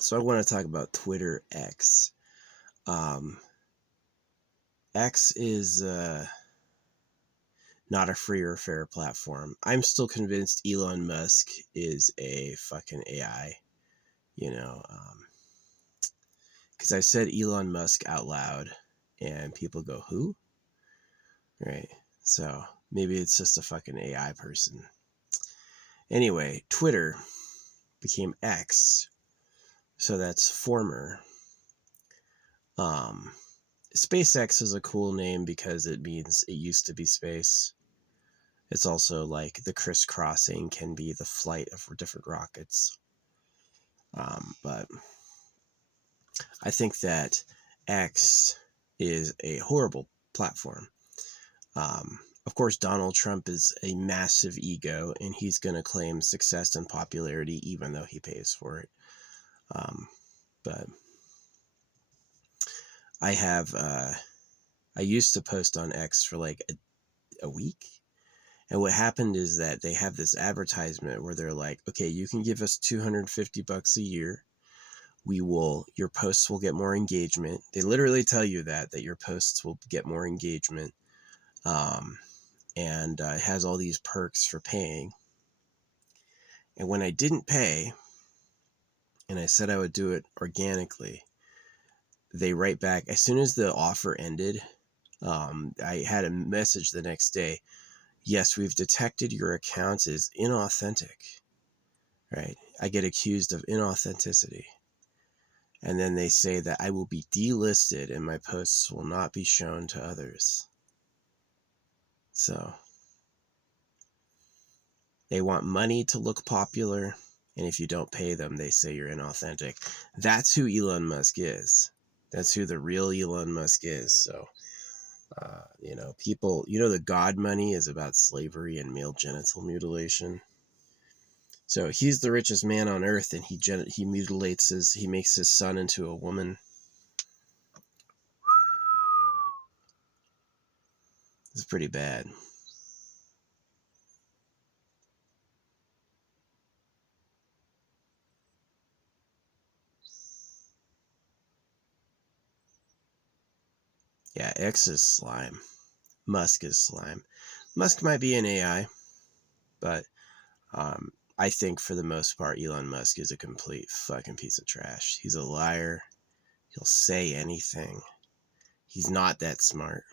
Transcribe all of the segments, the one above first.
So I want to talk about Twitter X. X is not a free or fair platform. I'm still convinced Elon Musk is a fucking AI, you know, because I said Elon Musk out loud and people go, who? Right. So maybe it's just a fucking AI person. Anyway, Twitter became X. So that's former. SpaceX is a cool name because it means it used to be space. It's also like the crisscrossing can be the flight of different rockets. But I think that X is a horrible platform. Of course, Donald Trump is a massive ego, and he's going to claim success and popularity even though he pays for it. But I used to post on X for like a week. And what happened is that they have this advertisement where they're like, okay, you can give us $250 a year. Your posts will get more engagement. They literally tell you that your posts will get more engagement. And it has all these perks for paying. And when I didn't pay, and I said I would do it organically, they write back, as soon as the offer ended, I had a message the next day. Yes, we've detected your account is inauthentic, right? I get accused of inauthenticity. And then they say that I will be delisted and my posts will not be shown to others. So they want money to look popular. And if you don't pay them, they say you're inauthentic. That's who Elon Musk is. That's who the real Elon Musk is. So, people, the God money is about slavery and male genital mutilation. So he's the richest man on earth, and he mutilates he makes his son into a woman. It's pretty bad. Yeah, X is slime. Musk is slime. Musk might be an AI, but I think for the most part, Elon Musk is a complete fucking piece of trash. He's a liar. He'll say anything. He's not that smart.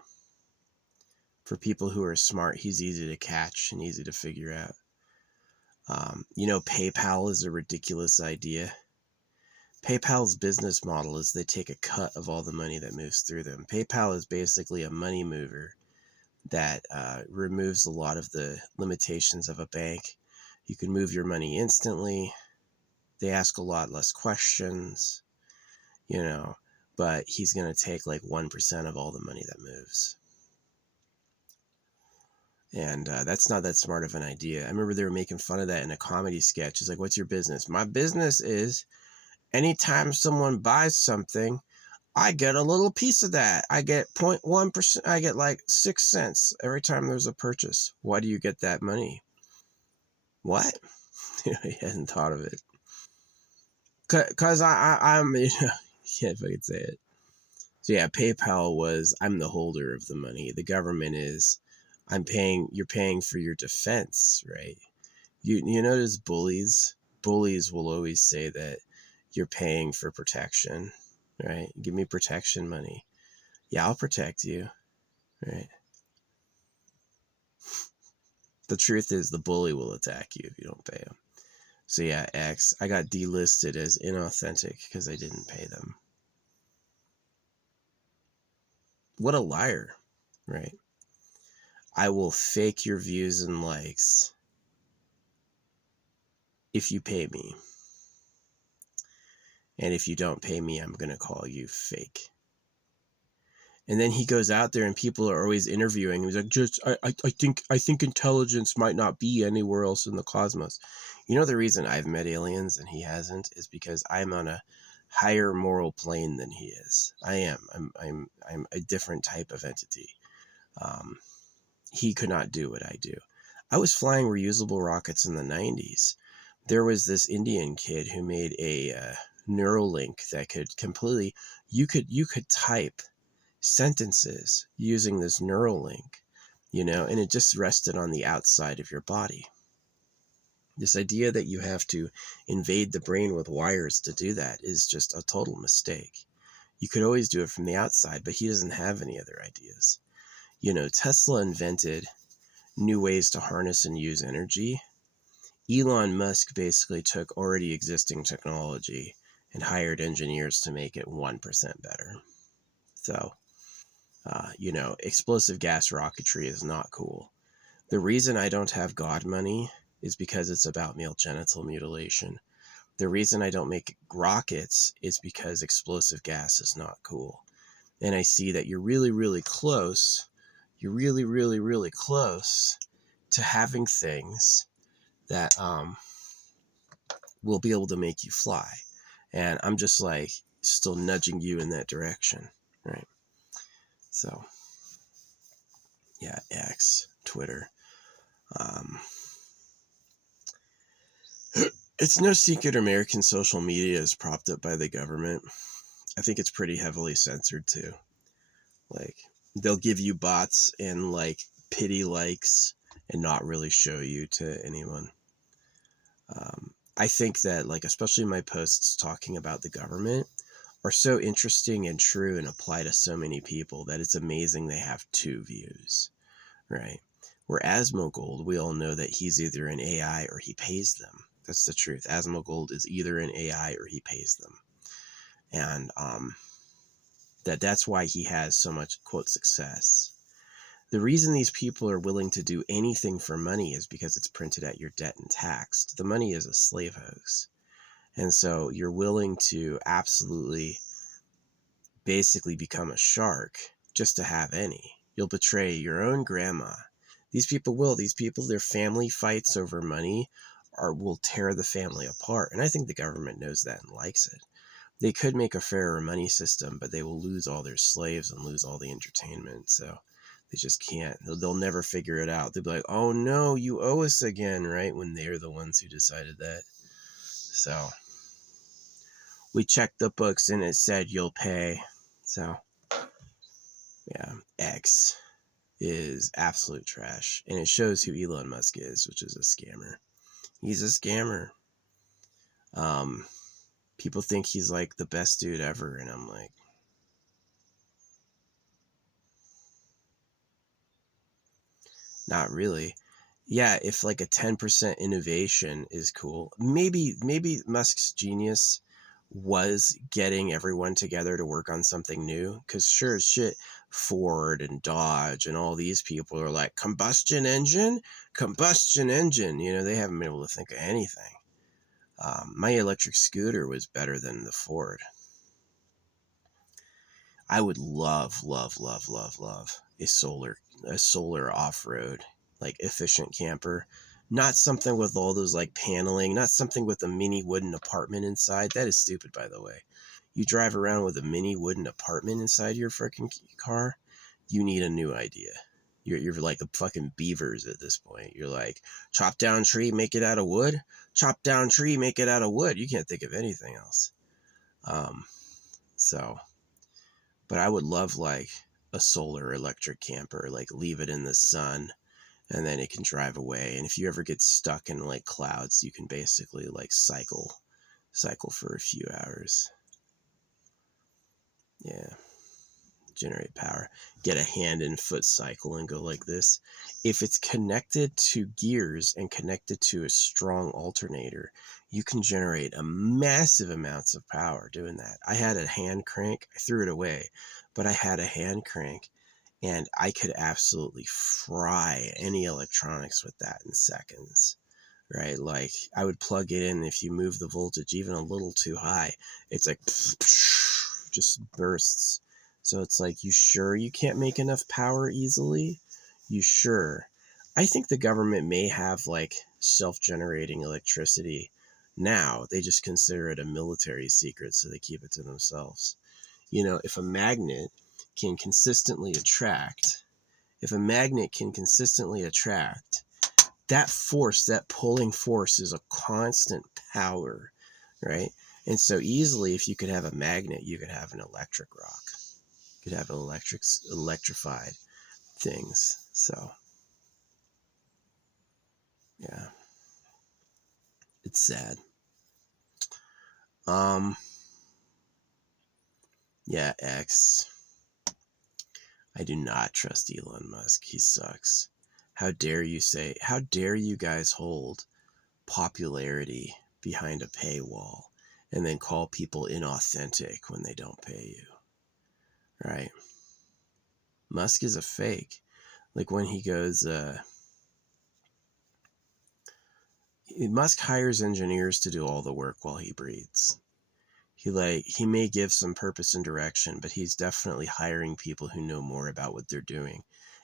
For people who are smart, he's easy to catch and easy to figure out. PayPal is a ridiculous idea. PayPal's business model is they take a cut of all the money that moves through them. PayPal is basically a money mover that removes a lot of the limitations of a bank. You can move your money instantly. They ask a lot less questions, but he's going to take like 1% of all the money that moves. And that's not that smart of an idea. I remember they were making fun of that in a comedy sketch. It's like, what's your business? My business is anytime someone buys something, I get a little piece of that. I get 0.1%. I get like 6 cents every time there's a purchase. Why do you get that money? What? He hadn't thought of it. Because I'm, yeah, if I could say it. So yeah, PayPal was, I'm the holder of the money. The government is, you're paying for your defense, right? You notice bullies will always say that you're paying for protection, right? Give me protection money. Yeah, I'll protect you, right? The truth is the bully will attack you if you don't pay him. So yeah, X, I got delisted as inauthentic because I didn't pay them. What a liar, right? I will fake your views and likes if you pay me. And if you don't pay me, I'm going to call you fake. And then he goes out there and people are always interviewing him. He's like, I think intelligence might not be anywhere else in the cosmos. The reason I've met aliens and he hasn't is because I'm on a higher moral plane than he is. I am. I'm a different type of entity. He could not do what I do. I was flying reusable rockets in the 90s. There was this Indian kid who made a Neuralink that could completely, you could type sentences using this Neuralink, and it just rested on the outside of your body. This idea that you have to invade the brain with wires to do that is just a total mistake. You could always do it from the outside, but he doesn't have any other ideas. Tesla invented new ways to harness and use energy. Elon Musk basically took already existing technology and hired engineers to make it 1% better. So, explosive gas rocketry is not cool. The reason I don't have God money is because it's about male genital mutilation. The reason I don't make rockets is because explosive gas is not cool. And I see that you're really, really close. You're really, really, really close to having things that will be able to make you fly. And I'm just like still nudging you in that direction, right? So, yeah, X, Twitter. It's no secret American social media is propped up by the government. I think it's pretty heavily censored too. Like, they'll give you bots and like pity likes and not really show you to anyone. I think that, like, especially my posts talking about the government are so interesting and true and apply to so many people that it's amazing they have two views, right? Where Asmongold, we all know that he's either an AI or he pays them. That's the truth. Asmongold is either an AI or he pays them. And that's why he has so much, quote, success. The reason these people are willing to do anything for money is because it's printed at your debt and taxed. The money is a slave hoax. And so you're willing to absolutely basically become a shark just to have any. You'll betray your own grandma. These people will. These people, their family fights over money will tear the family apart. And I think the government knows that and likes it. They could make a fairer money system, but they will lose all their slaves and lose all the entertainment. So they just can't. They'll never figure it out. They'll be like, oh no, you owe us again, right? When they're the ones who decided that. So we checked the books and it said you'll pay. So yeah, X is absolute trash. And it shows who Elon Musk is, which is a scammer. He's a scammer. People think he's like the best dude ever, and I'm like, not really. Yeah, if like a 10% innovation is cool, maybe Musk's genius was getting everyone together to work on something new. Because sure as shit, Ford and Dodge and all these people are like, combustion engine. They haven't been able to think of anything. My electric scooter was better than the Ford. I would love a solar off-road, like efficient camper. Not something with all those like paneling, not something with a mini wooden apartment inside. That is stupid, by the way. You drive around with a mini wooden apartment inside your freaking car, you need a new idea. You're like the fucking beavers at this point. You're like, chop down tree, make it out of wood. Chop down tree, make it out of wood. You can't think of anything else. But I would love like a solar electric camper, like leave it in the sun and then it can drive away. And if you ever get stuck in like clouds, you can basically like cycle for a few hours. Yeah. Generate power, get a hand and foot cycle and go like this. If it's connected to gears and connected to a strong alternator, you can generate a massive amounts of power doing that. I had a hand crank. I threw it away, but I had a hand crank and I could absolutely fry any electronics with that in seconds, right? Like I would plug it in. If you move the voltage even a little too high, it's like just bursts. So it's like, you sure you can't make enough power easily? You sure? I think the government may have like self-generating electricity now. They just consider it a military secret, so they keep it to themselves. If a magnet can consistently attract, that force, that pulling force is a constant power, right? And so easily, if you could have a magnet, you could have an electric rock. You could have electrified things. So, yeah, it's sad. Yeah, X. I do not trust Elon Musk. He sucks. How dare you guys hold popularity behind a paywall and then call people inauthentic when they don't pay you, right? Musk is a fake. Like when he goes, Musk hires engineers to do all the work while he breathes. He may give some purpose and direction, but he's definitely hiring people who know more about what they're doing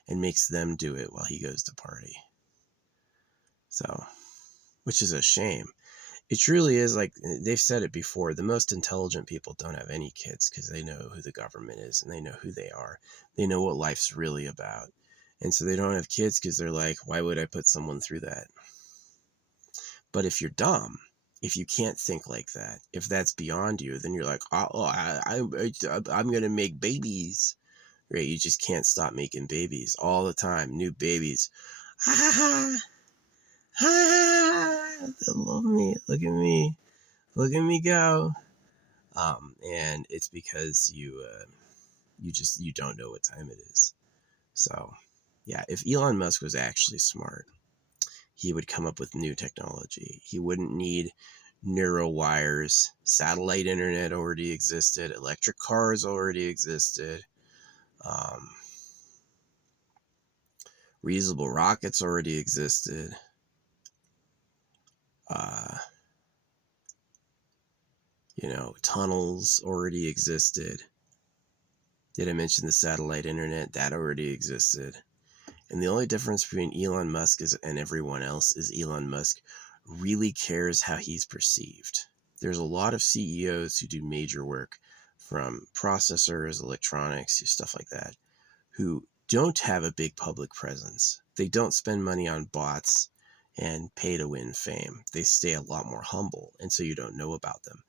and makes them do it while he goes to party. So, which is a shame. It truly is, like they've said it before, the most intelligent people don't have any kids because they know who the government is and they know who they are. They know what life's really about. And so they don't have kids because they're like, why would I put someone through that? But if you're dumb, if you can't think like that, if that's beyond you, then you're like, I'm going to make babies, right? You just can't stop making babies all the time. New babies. Ha ha ha. Ha, they love me. Look at me. Look at me go. And it's because you don't know what time it is. So, yeah, if Elon Musk was actually smart, he would come up with new technology. He wouldn't need neural wires. Satellite internet already existed. Electric cars already existed. Reusable rockets already existed. Tunnels already existed. Did I mention the satellite internet? That already existed. And the only difference between Elon Musk and everyone else is Elon Musk really cares how he's perceived. There's a lot of CEOs who do major work, from processors, electronics, stuff like that, who don't have a big public presence. They don't spend money on bots and pay to win fame. They stay a lot more humble, and so you don't know about them.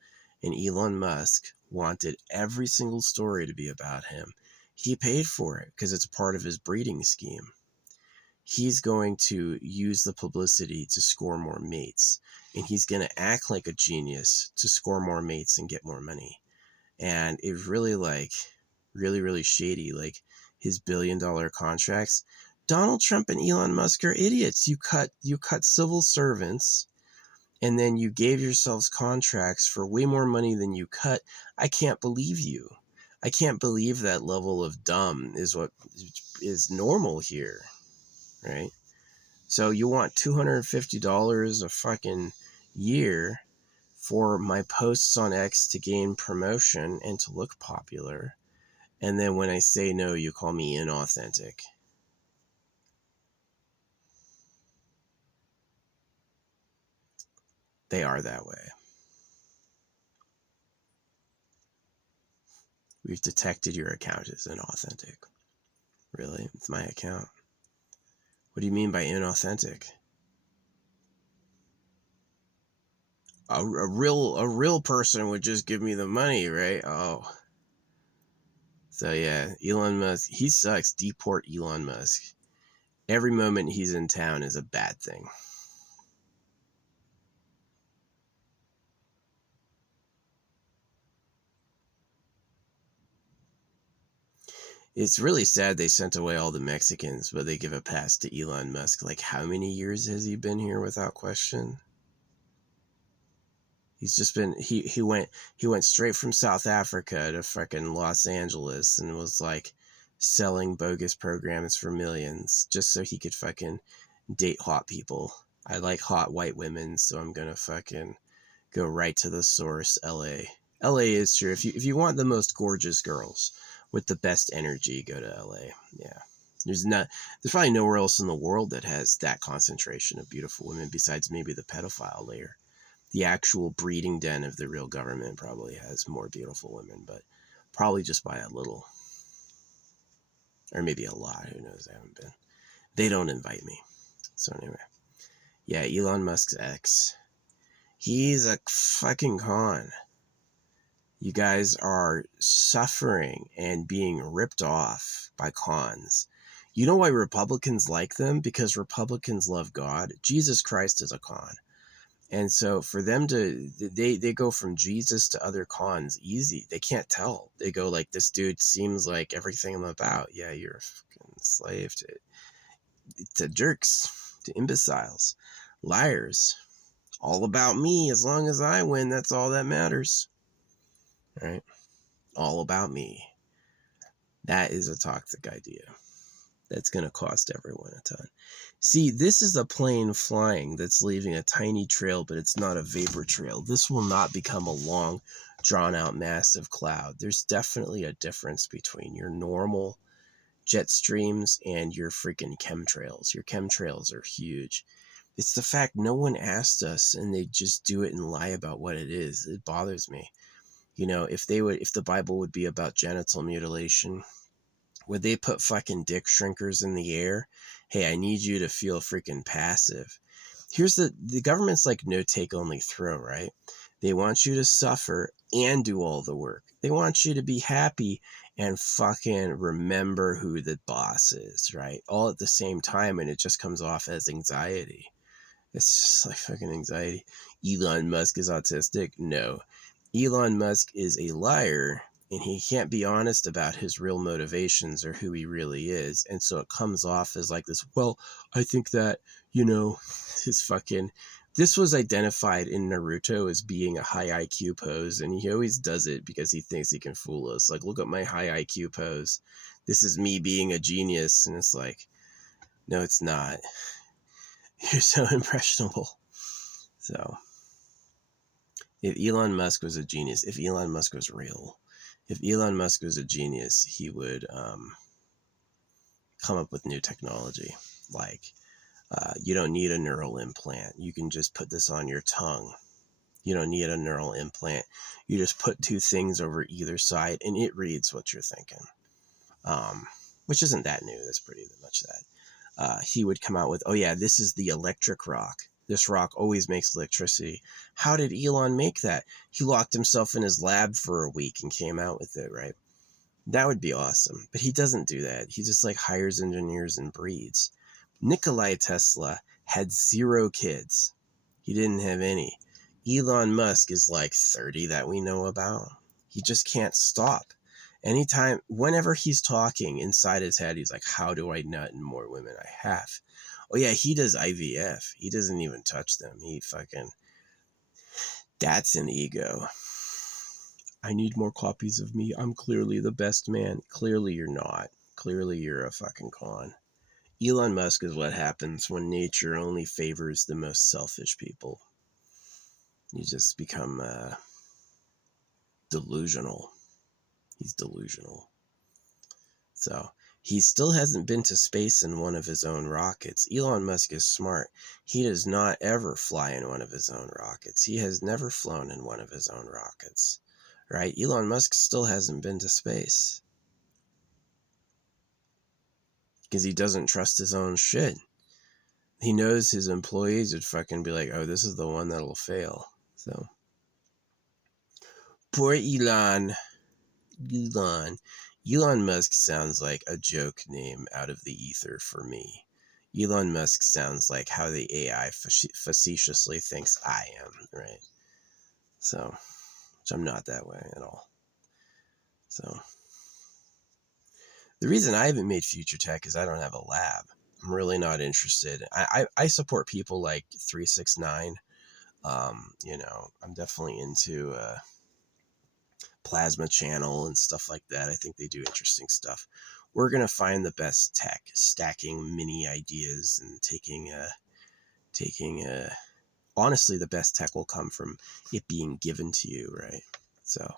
And Elon Musk wanted every single story to be about him. He paid for it because it's part of his breeding scheme. He's going to use the publicity to score more mates, and he's going to act like a genius to score more mates and get more money. And it's really really shady. Like his $1 billion contracts. Donald Trump and Elon Musk are idiots. You cut civil servants, and then you gave yourselves contracts for way more money than you cut. I can't believe you. I can't believe that level of dumb is what is normal here, right? So you want $250 a fucking year for my posts on X to gain promotion and to look popular. And then when I say no, you call me inauthentic. They are that way. We've detected your account as inauthentic. Really? It's my account. What do you mean by inauthentic? A real person would just give me the money, right? Oh. So yeah, Elon Musk, he sucks. Deport Elon Musk. Every moment he's in town is a bad thing. It's really sad they sent away all the Mexicans, but they give a pass to Elon Musk. Like, how many years has he been here without question? He's just been he went straight from South Africa to fucking Los Angeles and was like selling bogus programs for millions just so he could fucking date hot people. I like hot white women, so I'm gonna fucking go right to the source, LA. LA is true. If you want the most gorgeous girls with the best energy, go to LA. Yeah. There's probably nowhere else in the world that has that concentration of beautiful women besides maybe the pedophile layer. The actual breeding den of the real government probably has more beautiful women, but probably just by a little. Or maybe a lot. Who knows? I haven't been. They don't invite me. So anyway. Yeah, Elon Musk's ex. He's a fucking con. You guys are suffering and being ripped off by cons. You know why Republicans like them? Because Republicans love God. Jesus Christ is a con. And so for them to, they go from Jesus to other cons easy. They can't tell. They go like, this dude seems like everything I'm about. Yeah, you're a fucking slave to jerks, to imbeciles, liars. All about me. As long as I win, that's all that matters. Right? All about me. That is a toxic idea. That's going to cost everyone a ton. See, this is a plane flying that's leaving a tiny trail, but it's not a vapor trail. This will not become a long, drawn-out, massive cloud. There's definitely a difference between your normal jet streams and your freaking chemtrails. Your chemtrails are huge. It's the fact no one asked us, and they just do it and lie about what it is. It bothers me. You know, if the Bible would be about genital mutilation, would they put fucking dick shrinkers in the air? Hey, I need you to feel freaking passive. Here's the government's like no take only throw, right? They want you to suffer and do all the work. They want you to be happy and fucking remember who the boss is, right? All at the same time, and it just comes off as anxiety. It's just like fucking anxiety. Elon Musk is autistic? No. Elon Musk is a liar, and he can't be honest about his real motivations or who he really is. And so it comes off as like this, well, I think that, you know, this was identified in Naruto as being a high IQ pose, and he always does it because he thinks he can fool us. Like, look at my high IQ pose. This is me being a genius. And it's like, no, it's not. You're so impressionable. So if Elon Musk was a genius, if Elon Musk was real, if Elon Musk was a genius, he would come up with new technology. Like, you don't need a neural implant. You can just put this on your tongue. You don't need a neural implant. You just put two things over either side, and it reads what you're thinking. Which isn't that new. That's pretty much that. He would come out with, oh yeah, this is the electric rock. This rock always makes electricity. How did Elon make that? He locked himself in his lab for a week and came out with it, right? That would be awesome. But he doesn't do that. He just like hires engineers and breeds. Nikola Tesla had 0 kids. He didn't have any. Elon Musk is like 30 that we know about. He just can't stop. Anytime, whenever he's talking inside his head, he's like, how do I nut in more women I have? Oh yeah, he does IVF. He doesn't even touch them. That's an ego. I need more copies of me. I'm clearly the best man. Clearly you're not. Clearly you're a fucking con. Elon Musk is what happens when nature only favors the most selfish people. You just become delusional. He's delusional. So he still hasn't been to space in one of his own rockets. Elon Musk is smart. He does not ever fly in one of his own rockets. He has never flown in one of his own rockets. Right? Elon Musk still hasn't been to space. Because he doesn't trust his own shit. He knows his employees would fucking be like, oh, this is the one that'll fail. So poor Elon Musk sounds like a joke name out of the ether for me. Elon Musk sounds like how the AI facetiously thinks I am, right? So, which I'm not that way at all. So, the reason I haven't made Future Tech is I don't have a lab. I'm really not interested. I support people like 369. You know, I'm definitely into Plasma Channel and stuff like that. I think they do interesting stuff. We're going to find the best tech, stacking mini ideas and taking honestly, the best tech will come from it being given to you, right? So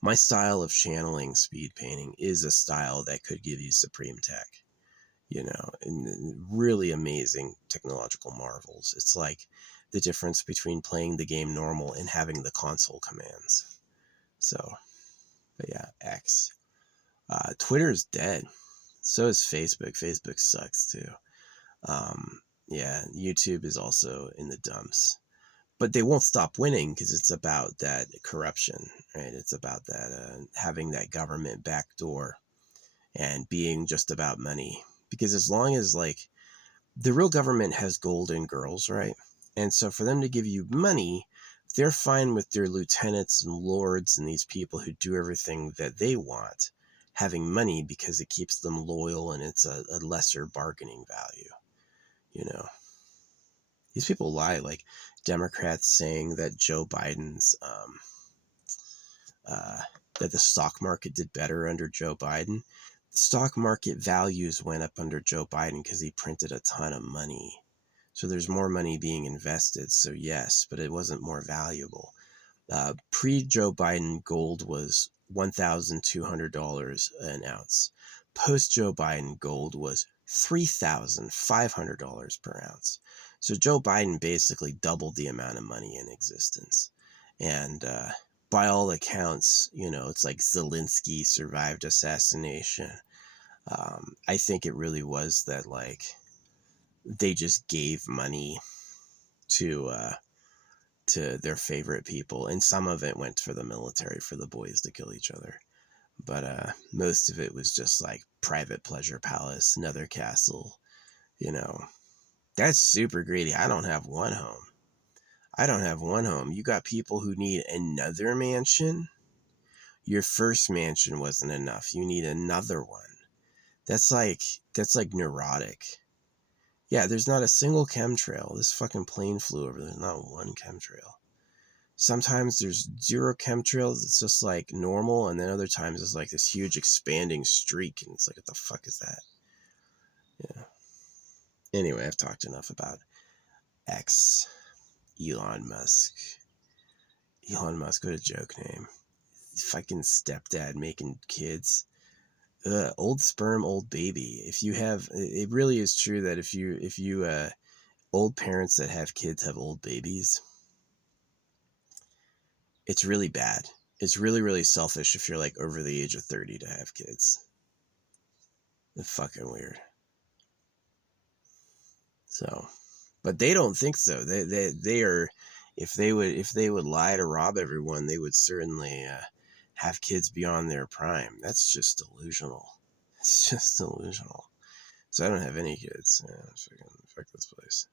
my style of channeling speed painting is a style that could give you supreme tech, you know, and really amazing technological marvels. It's like the difference between playing the game normal and having the console commands. So, but yeah, X. Twitter's dead. So is Facebook. Facebook sucks too. Yeah, YouTube is also in the dumps. but they won't stop winning because it's about that corruption, right? It's about that having that government backdoor and being just about money. Because as long as like the real government has golden girls, right? And so for them to give you money, they're fine with their lieutenants and lords and these people who do everything that they want having money because it keeps them loyal and it's a lesser bargaining value, you know. These people lie, like Democrats saying that Joe Biden's that the stock market did better under Joe Biden. The stock market values went up under Joe Biden because he printed a ton of money. So there's more money being invested. So yes, but it wasn't more valuable. Pre-Joe Biden, gold was $1,200 an ounce. Post-Joe Biden, gold was $3,500 per ounce. So Joe Biden basically doubled the amount of money in existence. And by all accounts, you know, it's like Zelensky survived assassination. I think it really was that, like, they just gave money to their favorite people, and some of it went for the military, for the boys to kill each other, but most of it was just like private pleasure palace, another castle, you know. That's super greedy. I don't have one home. You got people who need another mansion. Your first mansion wasn't enough, you need another one. That's like neurotic. Yeah, there's not a single chemtrail. This fucking plane flew over. There's not one chemtrail. Sometimes there's zero chemtrails. It's just like normal. And then other times it's like this huge expanding streak. And it's like, what the fuck is that? Yeah. Anyway, I've talked enough about X. Elon Musk. Elon Musk, what a joke name. Fucking stepdad making kids. Old sperm, old baby. If you have, it really is true that if you old parents that have kids have old babies, it's really bad. It's really, really selfish if you're like over the age of 30 to have kids. It's fucking weird. So, but they don't think so. They are, if they would lie to rob everyone, they would certainly have kids beyond their prime. That's just delusional. It's just delusional. So I don't have any kids. Yeah, fuck this place.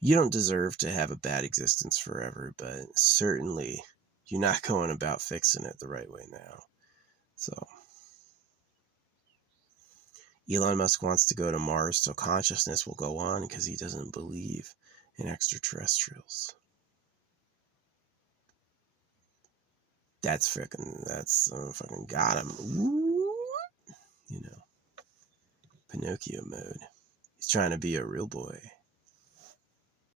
You don't deserve to have a bad existence forever, but certainly you're not going about fixing it the right way now. So Elon Musk wants to go to Mars so consciousness will go on because he doesn't believe in extraterrestrials. That's fucking got him. You know, Pinocchio mode. He's trying to be a real boy.